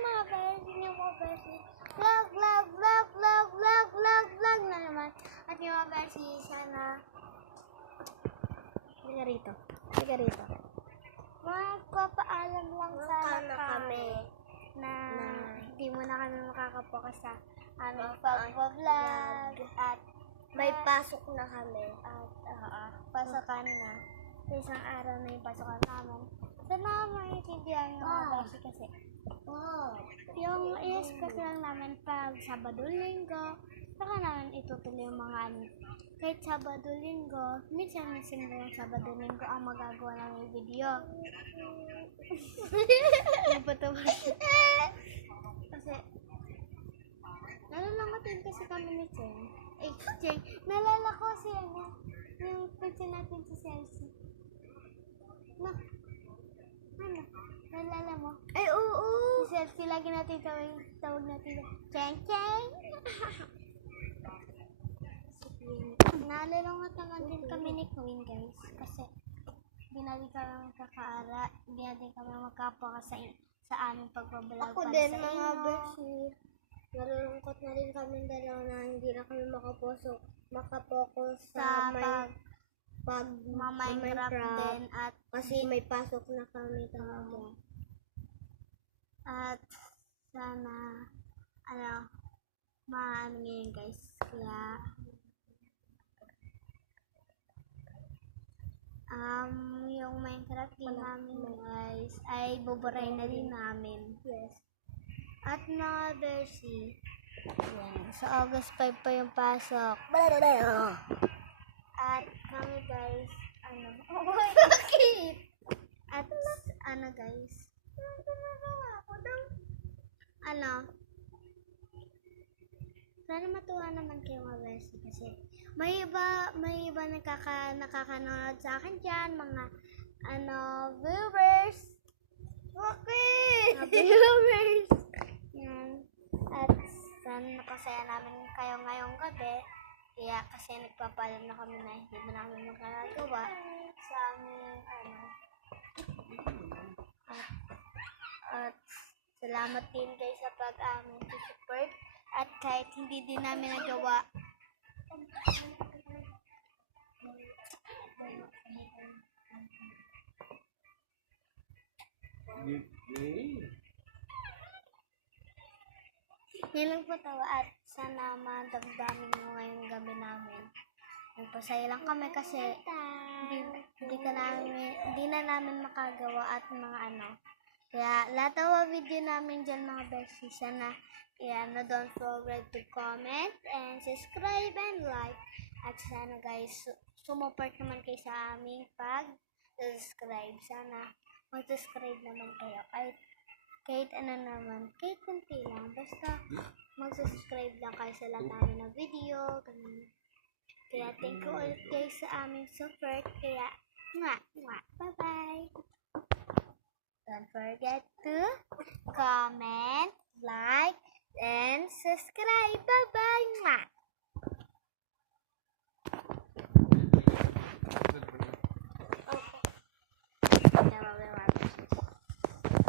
mga beshi, yung mga beshi. Vlog na naman. At yung mga beshi, sana. Halika rito. Magpapaalam lang sana kami na hindi mo na kami makakapokus sa aming pag-vlog. At may pasok na kami. At pasokan na. Isang araw na yung pasokan namin. Sana maintindihan yung mga beshi kasi. Yung i-expect lang namin pag Sabado-Linggo, saka namin itutuloy yung mga kahit Sabado-Linggo, minsan lang Sabado-Linggo ang magagawa ng video. Kasi, nalalangatin kasi kami ni Cheng. Nalala ko si yung picture natin sa Chelsea. Nalala mo? Ay, oo! Si Chelsea, lagi natin tawag natin. Cheng! Nalulungot naman din kami ni Queen, guys. Kasi, hindi natin kami magkakaara. Hindi natin kami magkapokus sa aming pagbablog para sa inyo. Ako din, mga beshi. Nalulungkot na rin kami dalawa na hindi na kami makapokus sa Minecraft din. At kasi may pasok na kami talaga. At sana, maano ngayon, guys. Kaya, yung Minecraft din namin, guys, ay buburay na din namin. Yes. At mga beshi, yan. Sa August 5 pa yung pasok. At kami, guys, bakit? At guys, sana matuwa naman kayo mga beshi kasi may iba nakakanood sa akin dyan, mga viewers. Bakit? Viewers. Yan. At sana napasaya namin kayo ngayong gabi. Kaya kasi nagpapalam na kami na hindi mo namin magagawa sa aming At salamat din guys sa pag-aming support. At kahit hindi din namin nagawa, nilang po tawa at sana madamdamin nyo ngayong gabi namin. Nagpasaya lang kami kasi hindi na namin makagawa at mga Kaya lahat ng video namin dyan mga beshi, sana don't forget to comment and subscribe and like. At sana guys, sumuport naman kayo sa aming pag-subscribe. Sana mag-subscribe naman kayo. Kahit kahit kunti lang. Basta mag-subscribe lang kayo sa lahat namin ng video. Kaya thank you ulit guys sa aming support. Kaya, bye-bye! Don't forget to comment, like,